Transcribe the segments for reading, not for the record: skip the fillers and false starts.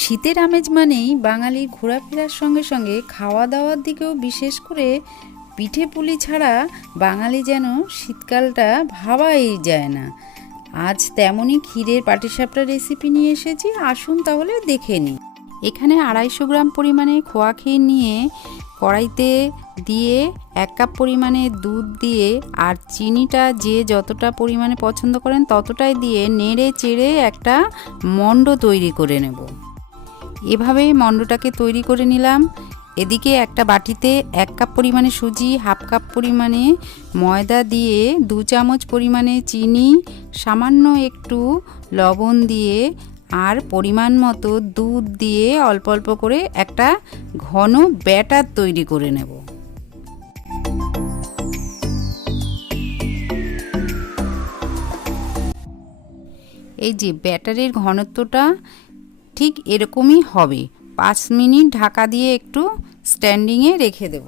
শীতের আমেজ মানেই বাঙালির ঘোরাফেরার সঙ্গে সঙ্গে খাওয়া দাওয়ার দিকেও বিশেষ করে পিঠে পুলি ছাড়া বাঙালি যেন শীতকালটা ভাবাই যায় না। আজ তেমনই ক্ষীরের পাটিসাপটা রেসিপি নিয়ে এসেছি, আসুন তাহলে দেখে নিই। এখানে 250 গ্রাম পরিমাণে খোয়া ক্ষীর নিয়ে কড়াইতে দিয়ে 1 কাপ পরিমাণে দুধ দিয়ে আর চিনিটা যে যতটা পরিমাণে পছন্দ করেন ততটাই দিয়ে নেড়ে চেড়ে একটা মণ্ড তৈরি করে নেব। এভাবেই মণ্ডটাকে তৈরি করে নিলাম। এদিকে একটা বাটিতে 1 কাপ পরিমাণে সুজি, হাফ কাপ পরিমাণে ময়দা দিয়ে 2 চামচ পরিমাণে চিনি, সামান্য একটু লবণ দিয়ে আর পরিমাণ মতো দুধ দিয়ে অল্প অল্প করে একটা ঘন ব্যাটার তৈরি করে নেব। এই যে ব্যাটারের ঘনত্বটা ঠিক এরকমই হবে। 5 মিনিট ঢাকা দিয়ে একটু স্ট্যান্ডিংয়ে রেখে দেব।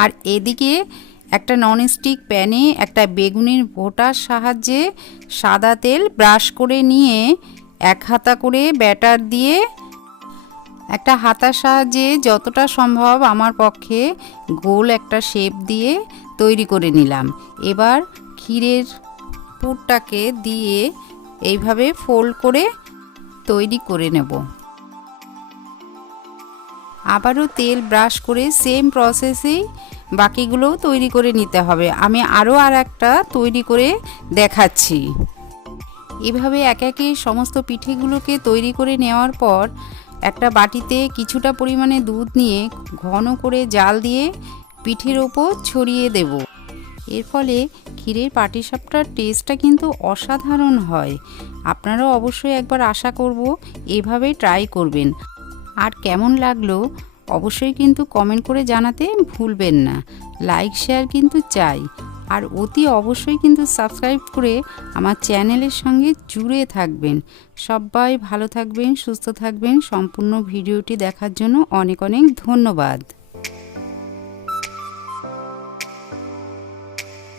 আর এদিকে একটা ননস্টিক প্যানে একটা বেগুনের বোটার সাহায্যে সাদা তেল ব্রাশ করে নিয়ে 1 হাতা করে ব্যাটার দিয়ে একটা হাতার সাহায্যে যতটা সম্ভব আমার পক্ষে গোল একটা শেপ দিয়ে তৈরি করে নিলাম। এবার ক্ষীরের পুরটাকে দিয়ে এইভাবে ফোল্ড করে তৈরি করে নেব। আবারও তেল ব্রাশ করে সেম প্রসেসেই বাকিগুলোও তৈরি করে নিতে হবে। আমি আরও একটা তৈরি করে দেখাচ্ছি। এভাবে একে একে সমস্ত পিঠেগুলোকে তৈরি করে নেওয়ার পর একটা বাটিতে কিছুটা পরিমাণে দুধ নিয়ে ঘন করে জাল দিয়ে পিঠের ওপর ছড়িয়ে দেব। এর ফলে ক্ষীরের পাটিসাপটার টেস্টটা কিন্তু অসাধারণ হয়। আপনারাও অবশ্যই একবার আশা করব এভাবে ট্রাই করবেন। আর কেমন লাগলো অবশ্যই কিন্তু কমেন্ট করে জানাতে ভুলবেন না। লাইক শেয়ার কিন্তু চাই। আর অতি অবশ্যই কিন্তু সাবস্ক্রাইব করে আমার চ্যানেলের সঙ্গে জুড়ে থাকবেন। সবাই ভালো থাকবেন, সুস্থ থাকবেন। সম্পূর্ণ ভিডিওটি দেখার জন্য অনেক অনেক ধন্যবাদ।